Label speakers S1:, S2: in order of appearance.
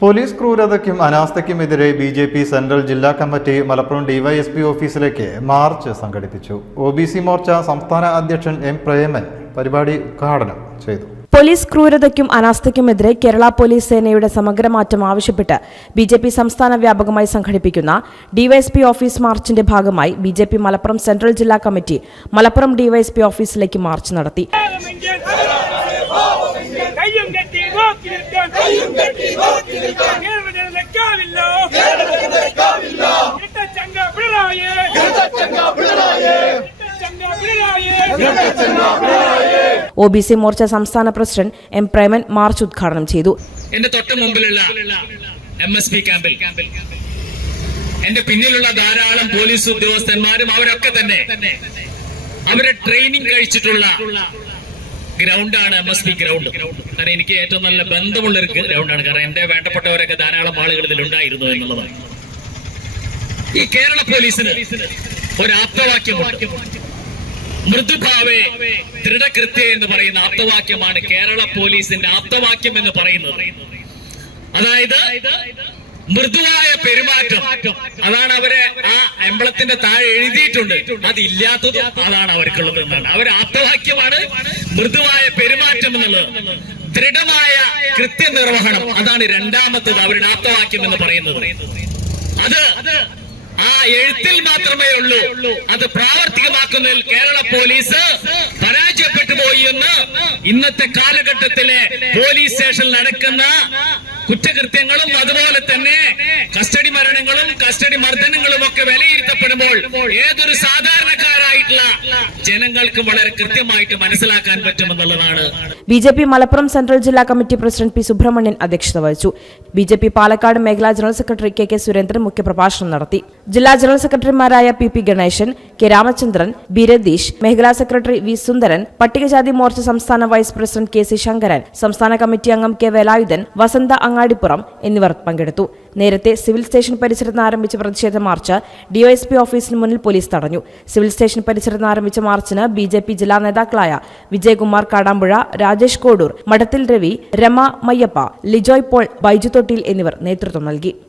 S1: Police ക്രൂരതയ്ക്കും അനാസ്ഥയ്ക്കുമെതിരെ B J P central ജില്ലാ കമ്മിറ്റി മലപ്പുറം ഡിവൈഎസ്പി ഓഫീസിലേക്ക് മാർച്ച് സംഘടിപ്പിച്ചു. ഒ ബി സി മോർച്ച സംസ്ഥാന അധ്യക്ഷൻ എം പ്രേമൻ പരിപാടി ഉദ്ഘാടനം ചെയ്തു.
S2: പോലീസ് ക്രൂരതയ്ക്കും അനാസ്ഥയ്ക്കുമെതിരെ കേരള പോലീസ് സേനയുടെ സമഗ്രമാറ്റം ആവശ്യപ്പെട്ട് ബി ജെ പി സംസ്ഥാന വ്യാപകമായി സംഘടിപ്പിക്കുന്ന ഡിവൈഎസ്പി ഓഫീസ് മാർച്ചിന്റെ ഭാഗമായി B J P Malappuram central ജില്ലാ കമ്മിറ്റി മലപ്പുറം ഡിവൈഎസ്പി ഓഫീസിലേക്ക് മാർച്ച് നടത്തി. ഒ ബി സി മോർച്ച സംസ്ഥാന പ്രസിഡന്റ് എം പ്രേമൻ മാർച്ച് ഉദ്ഘാടനം ചെയ്തു.
S3: എന്റെ തൊട്ട് മുമ്പിലുള്ള എം എസ് പി ക്യാമ്പിൽ എന്റെ പിന്നിലുള്ള ധാരാളം പോലീസ് ഉദ്യോഗസ്ഥന്മാരും അവരൊക്കെ തന്നെ അവരെ ട്രെയിനിങ് കഴിച്ചിട്ടുള്ള ഗ്രൗണ്ടാണ് എം എസ് പി ഗ്രൗണ്ട് കാരണം എനിക്ക് ഏറ്റവും നല്ല ബന്ധമുള്ള ഒരു ഗ്രൗണ്ടാണ് കാരണം എന്റെ വേണ്ടപ്പെട്ടവരൊക്കെ ധാരാളം ആളുകൾ ഇതിലുണ്ടായിരുന്നു എന്നുള്ളതാണ്. ഈ കേരള പോലീസിന് ഒരു ആപ്തവാക്യമുണ്ട്. മൃദുഭാവേ ദൃഢകൃത്യ എന്ന് പറയുന്ന ആപ്തവാക്യമാണ് കേരള പോലീസിന്റെ ആപ്തവാക്യം എന്ന് പറയുന്നത്. അതായത് മൃദുവായ പെരുമാറ്റം. അതാണ് അവരെ ആ എംബ്ലത്തിന്റെ താഴെ എഴുതിയിട്ടുണ്ട്. അതില്ലാത്തതും അതാണ് അവർക്കുള്ളത് എന്നാണ്. അവർ ആപ്തവാക്യമാണ് മൃദുവായ പെരുമാറ്റം എന്നുള്ളത്. ദൃഢമായ കൃത്യനിർവഹണം. അതാണ് രണ്ടാമത്തത് അവരുടെ ആപ്തവാക്യം എന്ന് പറയുന്നത്. അത് ആ എഴുത്തിൽ മാത്രമേ ഉള്ളൂ. അത് പ്രാവർത്തികമാക്കുന്നതിൽ കേരള പോലീസ് പരാജയപ്പെട്ടു പോയി എന്ന് ഇന്നത്തെ കാലഘട്ടത്തിലെ പോലീസ് സ്റ്റേഷനിൽ നടക്കുന്ന കുറ്റകൃത്യങ്ങളും അതുപോലെ തന്നെ കസ്റ്റഡി മരണങ്ങളും കസ്റ്റഡി മർദ്ദനങ്ങളും ഒക്കെ വിലയിരുത്തപ്പെടുമ്പോൾ ജനങ്ങൾക്കും വളരെ കൃത്യമായിട്ട് മനസ്സിലാക്കാൻ പറ്റുമെന്നുള്ളതാണ്.
S2: B J P Malappuram central ജില്ലാ കമ്മിറ്റി പ്രസിഡന്റ് പി സുബ്രഹ്മണ്യൻ അധ്യക്ഷത വഹിച്ചു. ബി ജെ പി പാലക്കാട് മേഖലാ general secretary K K Surendran മുഖ്യപ്രഭാഷണം നടത്തി. ജില്ലാ ജനറൽ സെക്രട്ടറിമാരായ P P Ganesan K Ramachandran B Ratheesh മേഖലാ സെക്രട്ടറി വി സുന്ദരൻ പട്ടികജാതി മോർച്ച സംസ്ഥാന vice president K C Sankaran സംസ്ഥാന കമ്മിറ്റി അംഗം കെ വേലായുധൻ വസന്ത അങ്ങാടിപ്പുറം എന്നിവർ പങ്കെടുത്തു. നേരത്തെ സിവിൽ സ്റ്റേഷൻ പരിസരത്ത് നിന്ന് ആരംഭിച്ച പ്രതിഷേധ മാർച്ച് ഡിഒഎസ്പി ഓഫീസിന് മുന്നിൽ പോലീസ് തടഞ്ഞു. സിവിൽ സ്റ്റേഷൻ പരിസരത്ത് നിന്ന് ആരംഭിച്ച മാർച്ചിന് ബി ജെ പി ജില്ലാ നേതാക്കളായ വിജയകുമാർ കാടാമ്പുഴ രാജേഷ് കോഡൂർ മഠത്തിൽ രവി രമ മയ്യപ്പ ലിജോയ് പോൾ ബൈജു തൊട്ടിൽ എന്നിവർ നേതൃത്വം നൽകി.